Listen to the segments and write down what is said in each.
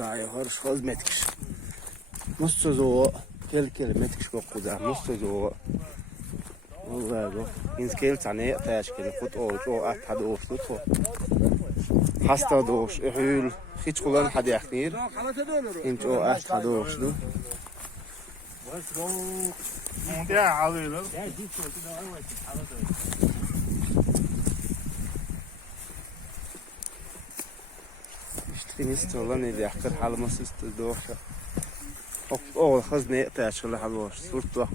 Vallahi hoş metkiş. Mustozo kel metkiş kokkuda mustozo. Vallahi bu inskel tane taşkil fut o at hada o fut. Hasta doğuş hül hiç kullan hadi yaknir. İnç o at hada doğuşlu. Ya alıyorlar. İşte olan ne yakır halması üstü doğuş. O hız ne taşkil hada doğuş. Surt doğuş.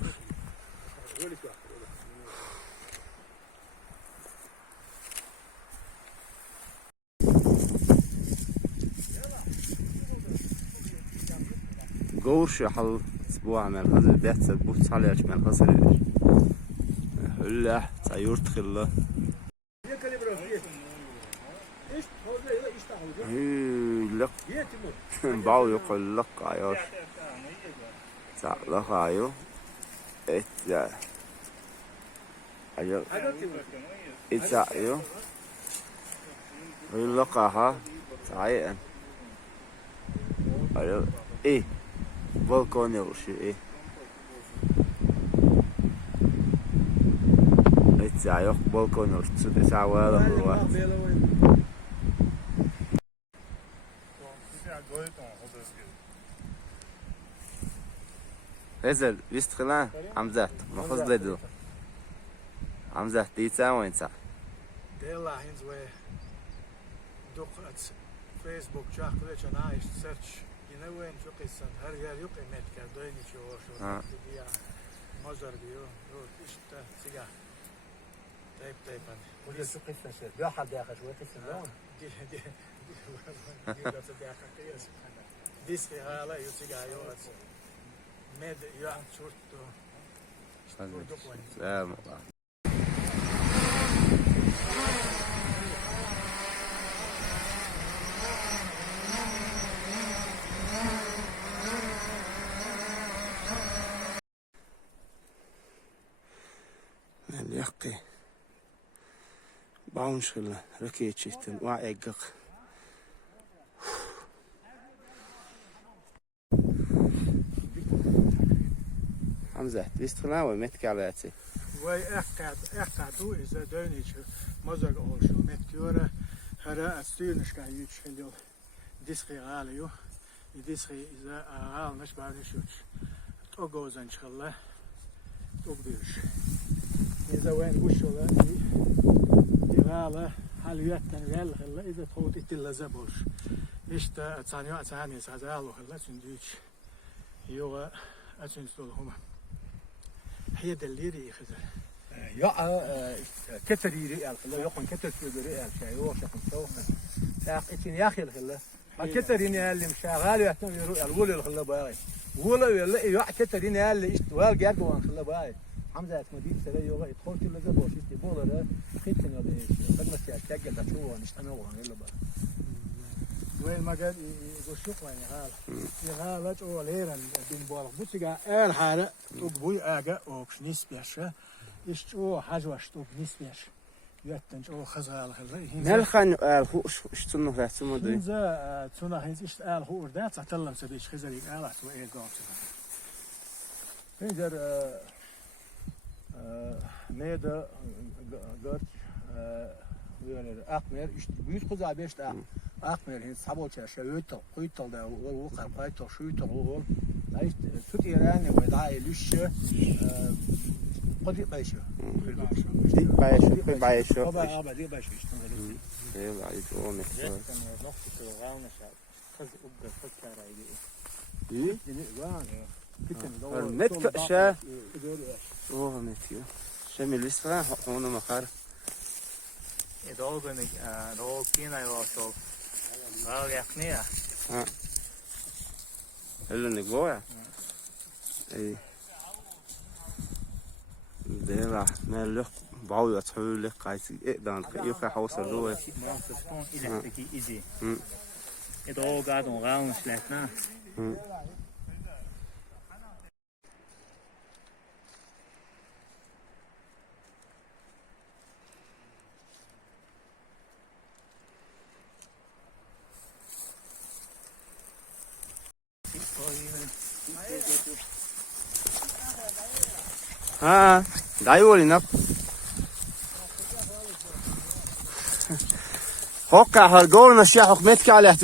قورش حل اسبوع من الغزل بيحت بوت صالح من الغزل هلا تايورت خلا لق باو يقول لق عيار لق عيو ات عيو ات عيو لقاها تعيئا عيو ايه balkon yavuşu ya yok balkon yavuşu desha valla bu var. Ezel vist kılan Hamzat mahfuz dedi. Hamzat diysen o insan. Dela hins ve dokrat Facebook çaklı çana iş search yine wen şu kıssan her yer yok emet kadar hiç o şu ya mazar diyor yok işte siga tayip hani وده شو قصة شيء بياخد يا أخي شوية قصة لون di dis ki hala yok siga yok med ya çurttu Selam. اليقي باون شغله ركي تشيتن واعيقق حمزة بيستخلاوي متك على اتي وای اقعدو از دانیچ مزاق oluşu metkiora hara astuyunuşka yüçeliyor diski alıyor diski iza almış barışuç o gozan çıkalla o diyor iza wen guşola yağla haliyattan vel halla iza tavut itilla zabur işte atani sazalu halla sündüç yoga atünsdolhuma هي دليري خذ يا كتر يريال خلا يقون كتر يريال شيء هو شخص سوى ساقتين يا أخي الخلا الكتر اللي مشغال يهتم يريال ولا الخلا باي ولا يا كتر اللي اشتوال جاك وان خلا باي حمزة مدير سري يوغا يدخل كل زبور شيء بولا خيتنا بخدمة سياسية قد شو نشتنا وان يلا باي وين ما قال يقول وين يغال او ليرن بين بالغ بوتيغا ال حاله بوي اجا او نسبيشه ايش او حاجه تو نسبيش يتنج او خزال خزي ملخن هو اشتنو رسمه دي هنزا تنا هنز ايش ال هو ده تعتلم سبيش خزري ال تو ايه قاط هنجر ميدا قرت وير اقمر ايش بيوت خزا بيشت Akmer hiç sabol çarşı ötü kuytul da o kalpay to şuytu o ay süt yerane ve daha ilişki قد بايشو دي بايشو ابا دي بايشو ايوه عايز هو مكسر نقطه غاونه شاب خذ ابدا فكر ايدي ايه كتن نت شا اوه متيو شامل لسه هون مخار 이도그는 로키나요 또 아약니야 ها اللي نجوع اي ده راح مالك بعوض تحول لك عايز اقدر يخا حوصل له تكون الى تكي ايزي 이도가도 가운 슬랫나 Ha, dayı olayım yap. Hokka har gorna şah hükmet ki aleyh.